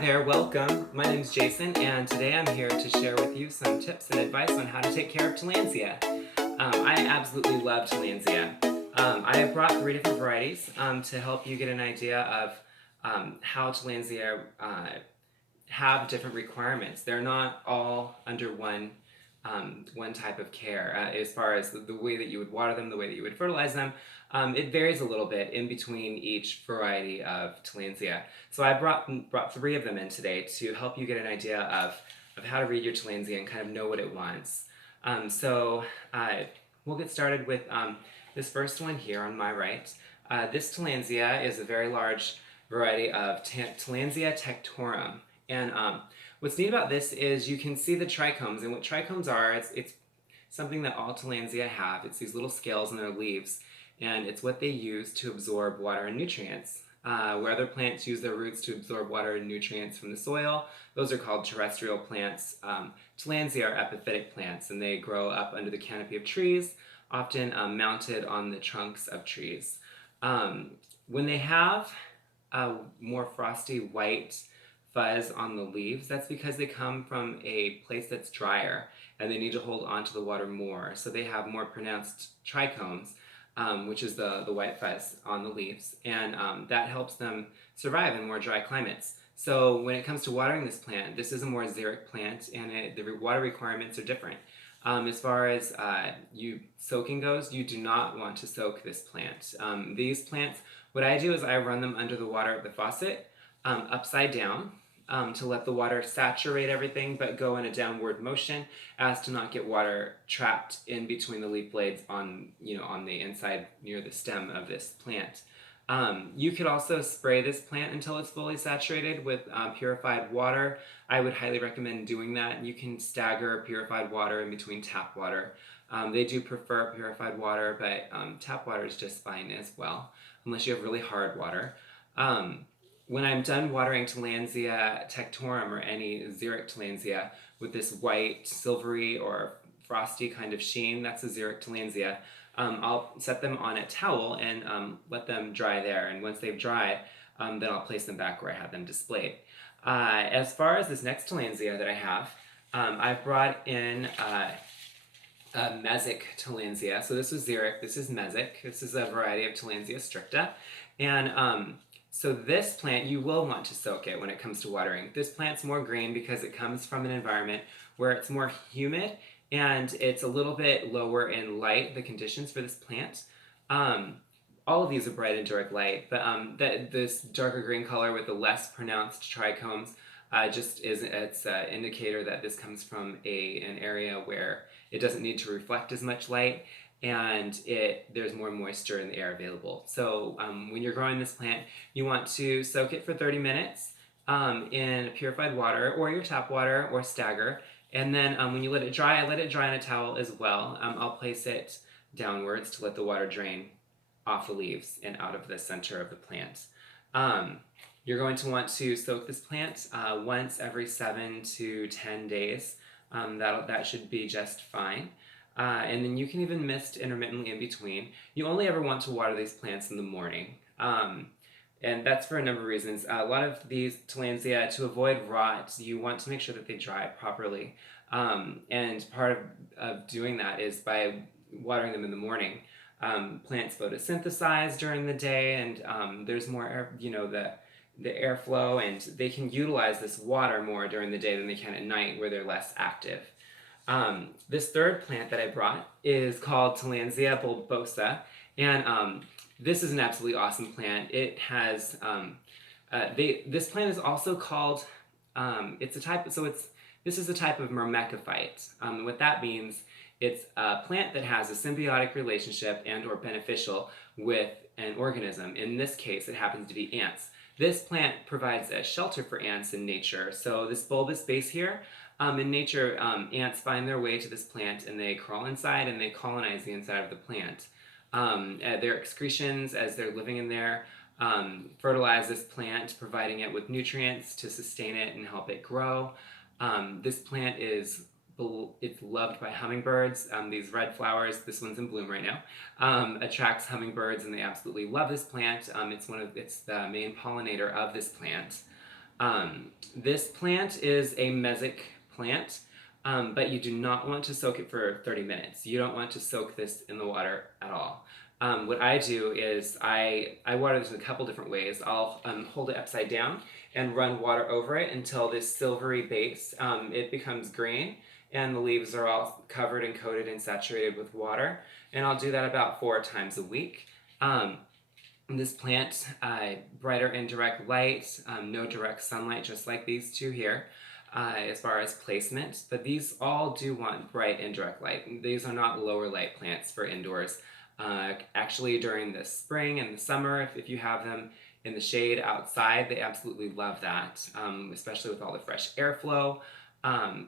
there, welcome. My name is Jason, and today I'm here to share with you some tips and advice on how to take care of Tillandsia. I absolutely love Tillandsia. I have brought 3 different varieties to help you get an idea of how Tillandsia have different requirements. They're not all under one type of care as far as the way that you would water them, the way that you would fertilize them. It varies a little bit in between each variety of Tillandsia. So I brought 3 of them in today to help you get an idea of how to read your Tillandsia and kind of know what it wants. We'll get started with this first one here on my right. This Tillandsia is a very large variety of Tillandsia tectorum. And what's neat about this is you can see the trichomes, and what trichomes are, it's something that all Tillandsia have. It's these little scales in their leaves, and it's what they use to absorb water and nutrients. Where other plants use their roots to absorb water and nutrients from the soil, those are called terrestrial plants. Tillandsia are epiphytic plants, and they grow up under the canopy of trees, often mounted on the trunks of trees. When they have a more frosty white fuzz on the leaves, that's because they come from a place that's drier and they need to hold on to the water more. So they have more pronounced trichomes, which is the white fuzz on the leaves, and that helps them survive in more dry climates. So when it comes to watering this plant, this is a more xeric plant, and the water requirements are different. As far as soaking goes, you do not want to soak this plant. These plants, what I do is I run them under the water of the faucet, upside down, to let the water saturate everything but go in a downward motion as to not get water trapped in between the leaf blades on the inside near the stem of this plant. You could also spray this plant until it's fully saturated with purified water. I would highly recommend doing that. You can stagger purified water in between tap water. They do prefer purified water, but tap water is just fine as well, unless you have really hard water. When I'm done watering Tillandsia tectorum or any xeric Tillandsia with this white, silvery, or frosty kind of sheen, that's a xeric Tillandsia, I'll set them on a towel and let them dry there. And once they've dried, then I'll place them back where I had them displayed. As far as this next Tillandsia that I have, I've brought in a Mesic Tillandsia. So this was xeric, this is Mesic. This is a variety of Tillandsia stricta. And so this plant, you will want to soak it when it comes to watering. This plant's more green because it comes from an environment where it's more humid and it's a little bit lower in light, the conditions for this plant. All of these are bright and direct light, but this darker green color with the less pronounced trichomes it's an indicator that this comes from an area where it doesn't need to reflect as much light, and there's more moisture in the air available. So when you're growing this plant, you want to soak it for 30 minutes in purified water or your tap water or stagger. And then when you let it dry in a towel as well. I'll place it downwards to let the water drain off the leaves and out of the center of the plant. You're going to want to soak this plant once every 7 to 10 days. That should be just fine. And then you can even mist intermittently in between. You only ever want to water these plants in the morning. And that's for a number of reasons. A lot of these Tillandsia, to avoid rot, you want to make sure that they dry properly. And part of doing that is by watering them in the morning. Plants photosynthesize during the day, and there's more air, the airflow, and they can utilize this water more during the day than they can at night where they're less active. This third plant that I brought is called Tillandsia Bosta, and this is an absolutely awesome plant. It has this plant is also called this is a type of Myrmecophyte. What that means, it's a plant that has a symbiotic relationship and or beneficial with an organism. In this case, it happens to be ants. This plant provides a shelter for ants in nature. So this bulbous base here, in nature, ants find their way to this plant and they crawl inside and they colonize the inside of the plant. Their excretions, as they're living in there, fertilize this plant, providing it with nutrients to sustain it and help it grow. This plant it's loved by hummingbirds. These red flowers, this one's in bloom right now, attracts hummingbirds, and they absolutely love this plant. It's the main pollinator of this plant. This plant is a Mesic plant, but you do not want to soak it for 30 minutes. You don't want to soak this in the water at all. What I do is I water this in a couple different ways. I'll hold it upside down and run water over it until this silvery base, it becomes green and the leaves are all covered and coated and saturated with water. And I'll do that about 4 times a week. This plant, brighter indirect light, no direct sunlight, just like these two here, as far as placement. But these all do want bright indirect light. These are not lower light plants for indoors. Actually, during the spring and the summer, if you have them in the shade outside, they absolutely love that, especially with all the fresh airflow.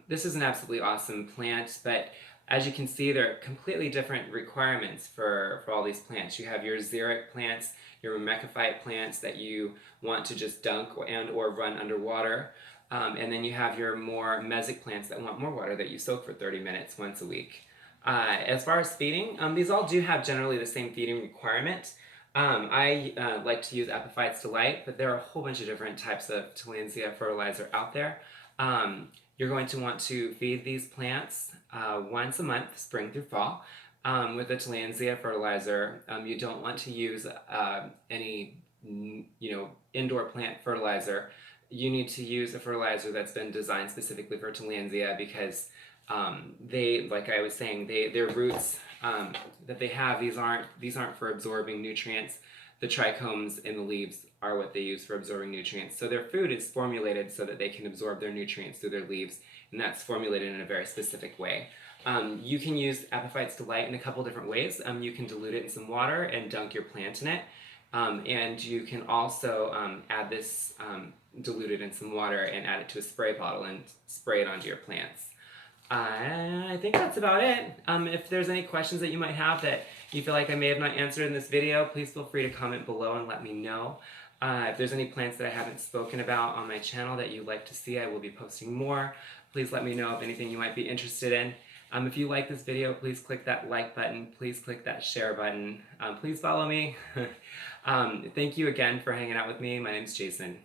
This is an absolutely awesome plant, but as you can see, there are completely different requirements for all these plants. You have your Xeric plants, your Myrmecophyte plants that you want to just dunk and or run underwater. And then you have your more Mesic plants that want more water that you soak for 30 minutes once a week. As far as feeding, these all do have generally the same feeding requirement. I like to use Epiphytes Delight, but there are a whole bunch of different types of Tillandsia fertilizer out there. You're going to want to feed these plants once a month, spring through fall. With the Tillandsia fertilizer, you don't want to use any indoor plant fertilizer. You need to use a fertilizer that's been designed specifically for Tillandsia because they, like I was saying, their roots that they have, these aren't for absorbing nutrients. The trichomes in the leaves are what they use for absorbing nutrients. So their food is formulated so that they can absorb their nutrients through their leaves, and that's formulated in a very specific way. You can use Epiphytes Delight in a couple different ways. You can dilute it in some water and dunk your plant in it. And you can also add this diluted in some water and add it to a spray bottle and spray it onto your plants. I think that's about it. If there's any questions that you might have that you feel like I may have not answered in this video, please feel free to comment below and let me know. If there's any plants that I haven't spoken about on my channel that you'd like to see, I will be posting more. Please let me know of anything you might be interested in. If you like this video, please click that like button. Please click that share button. Please follow me. Thank you again for hanging out with me. My name's Jason.